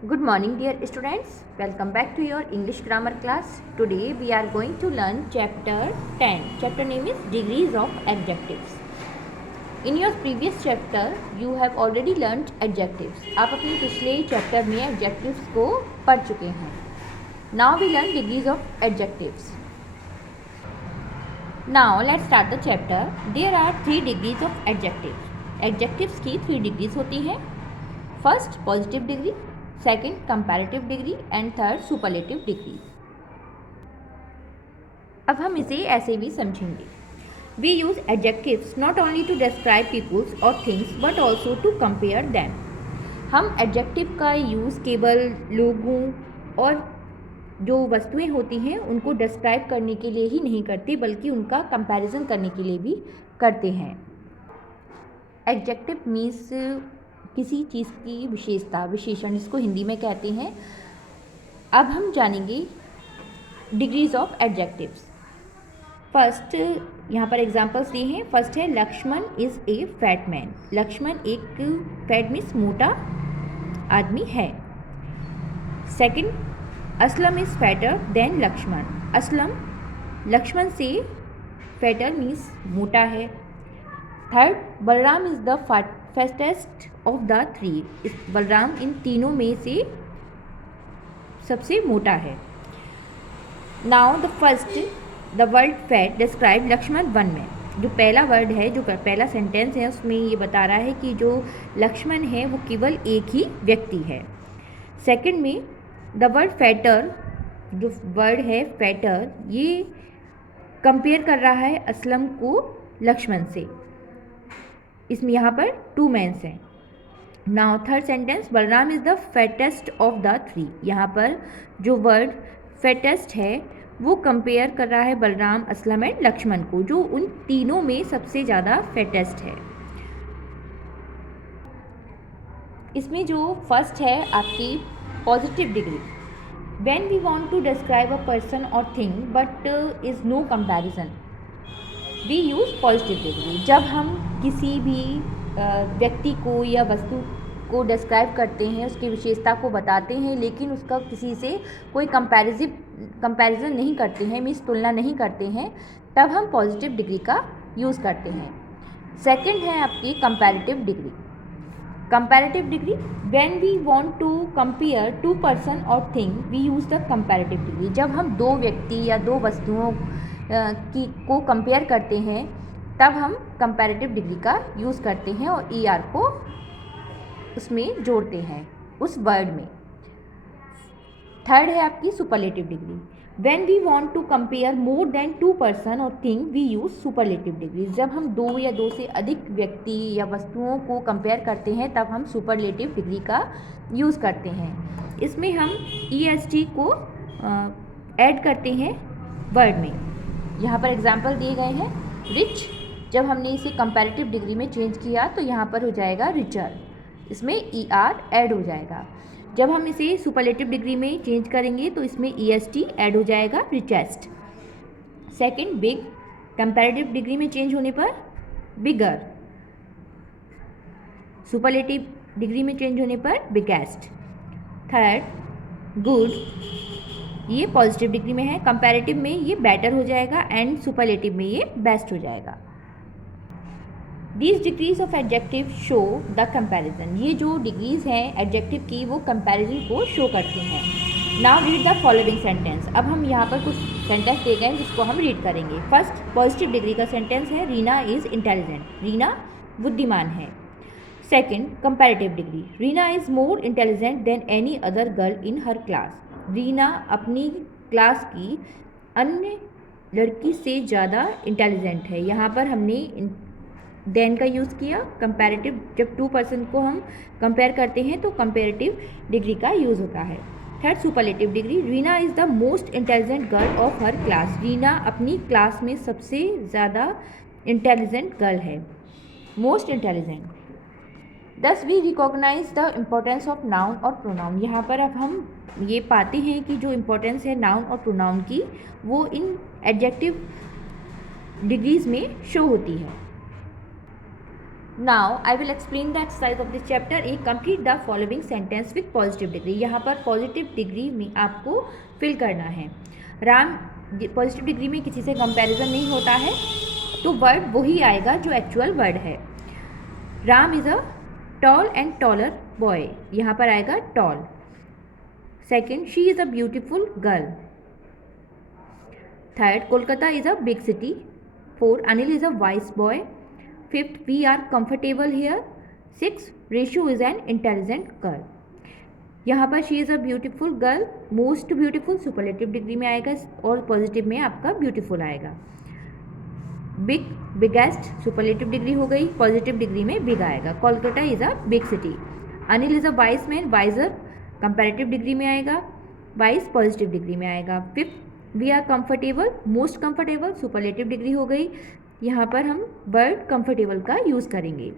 Good morning, dear students. Welcome back to your English grammar class. Today we are going to learn chapter 10. Chapter name is Degrees of Adjectives. In your previous chapter, you have already learned adjectives. आप अपने पिछले chapter में adjectives को पढ़ चुके हैं. Now we learn degrees of adjectives. Now let's start the chapter. There are 3 degrees of adjectives. Adjectives की 3 degrees होती हैं. First, positive degree. Second comparative degree and third superlative degree. अब हम इसे ऐसे भी समझेंगे. We use adjectives not only to describe peoples और things but also to compare them. हम एडजेक्टिव का यूज़ केवल लोगों और जो वस्तुएं होती हैं उनको डिस्क्राइब करने के लिए ही नहीं करते बल्कि उनका कंपैरिजन करने के लिए भी करते हैं. एडजेक्टिव मीन्स किसी चीज़ की विशेषता, विशेषण, जिसको हिंदी में कहते हैं. अब हम जानेंगे डिग्रीज ऑफ एडजेक्टिव्स. फर्स्ट यहाँ पर एग्जांपल्स दिए हैं. फर्स्ट है Laxman is a fat man. Laxman एक फैट मीन्स मोटा आदमी है. Second, Aslam is fatter than Laxman. Aslam Laxman से फैटर मीन्स मोटा है. Third, Balram is the fastest of the 3. Balram इन तीनों में से सबसे मोटा है. Now the first, the word fat describe Laxman one में. जो पहला वर्ड है, जो पहला सेंटेंस है, उसमें ये बता रहा है कि जो लक्ष्मण है वो केवल एक ही व्यक्ति है. सेकंड में द वर्ड फैटर, जो वर्ड है फैटर, ये कंपेयर कर रहा है असलम को लक्ष्मण से. इसमें यहाँ पर 2 मैन्स हैं. Now third sentence, Balram is the fattest of the 3. यहाँ पर जो वर्ड फैटेस्ट है वो कंपेयर कर रहा है बलराम, असलम एंड लक्ष्मण को, जो उन तीनों में सबसे ज़्यादा फैटेस्ट है. इसमें जो फर्स्ट है आपकी positive degree. When we want to describe a person और thing but is no comparison, we use positive degree. जब हम किसी भी व्यक्ति को या वस्तु को डिस्क्राइब करते हैं, उसकी विशेषता को बताते हैं, लेकिन उसका किसी से कोई कंपैरिजन नहीं करते हैं, मीन्स तुलना नहीं करते हैं, तब हम पॉजिटिव डिग्री का यूज़ करते हैं. सेकंड है आपकी comparative degree. Comparative degree, when we want to compare 2 person और thing, we use the comparative degree. जब हम 2 व्यक्ति या 2 वस्तुओं को कंपेयर करते हैं तब हम कंपैरेटिव डिग्री का यूज़ करते हैं और ER को उसमें जोड़ते हैं उस वर्ड में. थर्ड है आपकी superlative degree. When we want to compare more than 2 person और thing, we use superlative degree. जब हम 2 या 2 से अधिक व्यक्ति या वस्तुओं को कंपेयर करते हैं तब हम सुपरलेटिव डिग्री का यूज़ करते हैं. इसमें हम EST को ऐड करते हैं वर्ड में. यहाँ पर एग्जाम्पल दिए गए हैं. रिच, जब हमने इसे कंपैरेटिव डिग्री में चेंज किया तो यहाँ पर हो जाएगा रिचर, इसमें ER ऐड हो जाएगा. जब हम इसे सुपरलेटिव डिग्री में चेंज करेंगे तो इसमें EST ऐड हो जाएगा, richest. Second, big, comparative degree में चेंज होने पर बिगर. सुपरलेटिव डिग्री में चेंज होने पर बिगेस्ट. थर्ड, गुड, ये पॉजिटिव डिग्री में है, कंपैरेटिव में ये बेटर हो जाएगा एंड सुपरलेटिव में ये बेस्ट हो जाएगा. These degrees of adjective show the comparison. ये जो डिग्रीज हैं एडजेक्टिव की वो कंपैरिजन को शो करती हैं. Now read the following sentence. अब हम यहाँ पर कुछ सेंटेंस दे गए जिसको हम रीड करेंगे. फर्स्ट, पॉजिटिव डिग्री का सेंटेंस है रीना इज़ इंटेलिजेंट. रीना बुद्धिमान है. Second, comparative degree, Reena is more intelligent then any other girl in her class. Reena अपनी क्लास की अन्य लड़की से ज़्यादा इंटेलिजेंट है. यहाँ पर हमने देन का यूज़ किया. कंपैरेटिव, जब 2 पर्सन को हम कंपेयर करते हैं तो कंपैरेटिव डिग्री का यूज़ होता है. Third, superlative degree, Reena is the most intelligent girl of her class. Reena अपनी क्लास में सबसे ज़्यादा इंटेलिजेंट गर्ल है, most intelligent. Thus we recognize the importance of noun और प्रोनाउन. यहाँ पर अब हम ये पाते हैं कि जो इम्पोर्टेंस है नाउन और प्रोनाउन की वो इन एडजेक्टिव डिग्रीज में शो होती है. Now I will explain the exercise of this chapter. एक complete the following sentence with positive degree. यहाँ पर पॉजिटिव डिग्री में आपको फिल करना है। राम, पॉजिटिव डिग्री में किसी से कंपैरिजन नहीं होता है, तो वर्ड वही आएगा जो एक्चुअल वर्ड है। Ram is a tall and taller boy, यहाँ पर आएगा tall. Second, she is a beautiful girl. Third, Kolkata is a big city. Fourth, Anil is a wise boy. Fifth, we are comfortable here. Six, Reshu is an intelligent girl. यहाँ पर she is a beautiful girl, most beautiful superlative degree में आएगा और positive में आपका beautiful आएगा। Big, biggest superlative degree हो गई, पॉजिटिव डिग्री में बिग आएगा। Kolkata is a big city. Anil is a wise man, wiser comparative degree में आएगा, वाइस पॉजिटिव डिग्री में आएगा। Fifth, we are comfortable, most comfortable superlative degree हो गई, यहाँ पर हम वर्ड कंफर्टेबल का यूज़ करेंगे।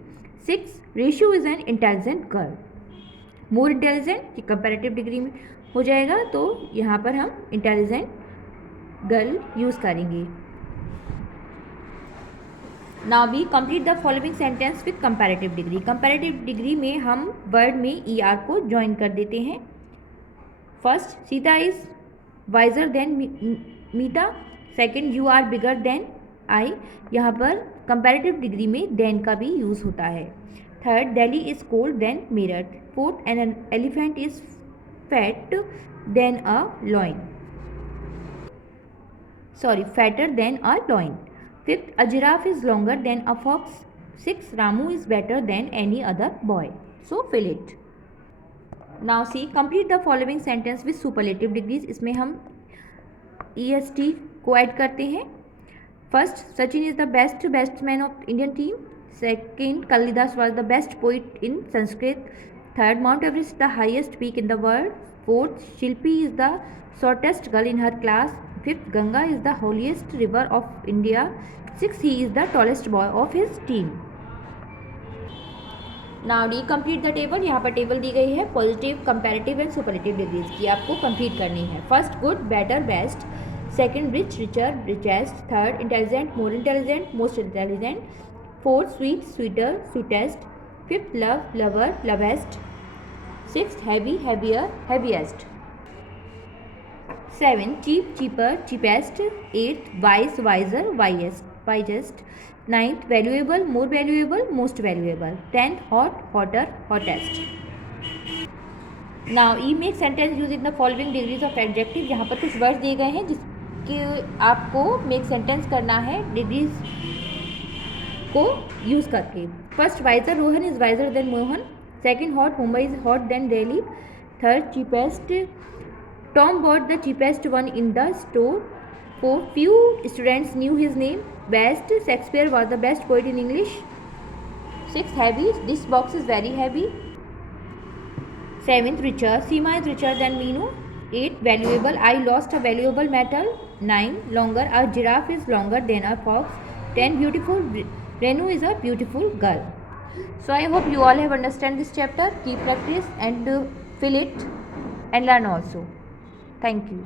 Six, Reshu is an intelligent girl, more intelligent ये कंपैरेटिव डिग्री में हो जाएगा, तो यहाँ पर हम इंटेलिजेंट गर्ल यूज़ करेंगे। Now we complete the following sentence with comparative degree. Comparative degree में हम वर्ड में ER को ज्वाइन कर देते हैं। First, Sita is wiser than Mita. Second, you are bigger than I, यहाँ पर कंपैरेटिव डिग्री में देन का भी यूज़ होता है। Third, Delhi is cold than Meerut. Fourth, an elephant is fat than a lion, sorry fatter than a lion. Fifth, a giraffe is longer than a fox. Sixth, Ramu is better than any other boy. So fill it. Now see, complete the following sentence with superlative degrees. इसमें हम EST को add करते हैं। First, Sachin is the best batsman of Indian team. Second, Kalidas was the best poet in Sanskrit. Third, Mount Everest is the highest peak in the world. Fourth, Shilpi is the shortest girl in her class. Fifth, Ganga is the holiest river of India. Sixth, he is the tallest boy of his team. Now complete the table. यहाँ पर table दी गई है positive, comparative and superlative degrees की, आपको complete करनी है। First, good, better, best. Second, rich, richer, richest. Third, intelligent, more intelligent, most intelligent. Fourth, sweet, sweeter, sweetest. Fifth, love, lover, lovest. Sixth, heavy, heavier, heaviest. Seven, cheap, cheaper, cheapest. Eighth, wise, wiser, wisest. Ninth, valuable, more valuable, most valuable. Tenth, hot, hotter, hottest. Now we make sentence using the following degrees of adjective. यहाँ पर कुछ words दिए गए हैं जिसके आपको make sentence करना है डिग्रीज को यूज़ करके। First, wiser, Rohan is wiser than Mohan. Second, hot, Mumbai is hot than Delhi. Third, cheapest, Tom bought the cheapest one in the store. Fourth, few students knew his name. Best, Shakespeare was the best poet in English. Sixth, heavy, this box is very heavy. Seventh, richer, Seema is richer than Meenu. Eighth, valuable, I lost a valuable metal. 9, longer, a giraffe is longer than a fox. 10, beautiful, Renu is a beautiful girl. So I hope you all have understand this chapter. Keep practice and fill it and learn also. Thank you.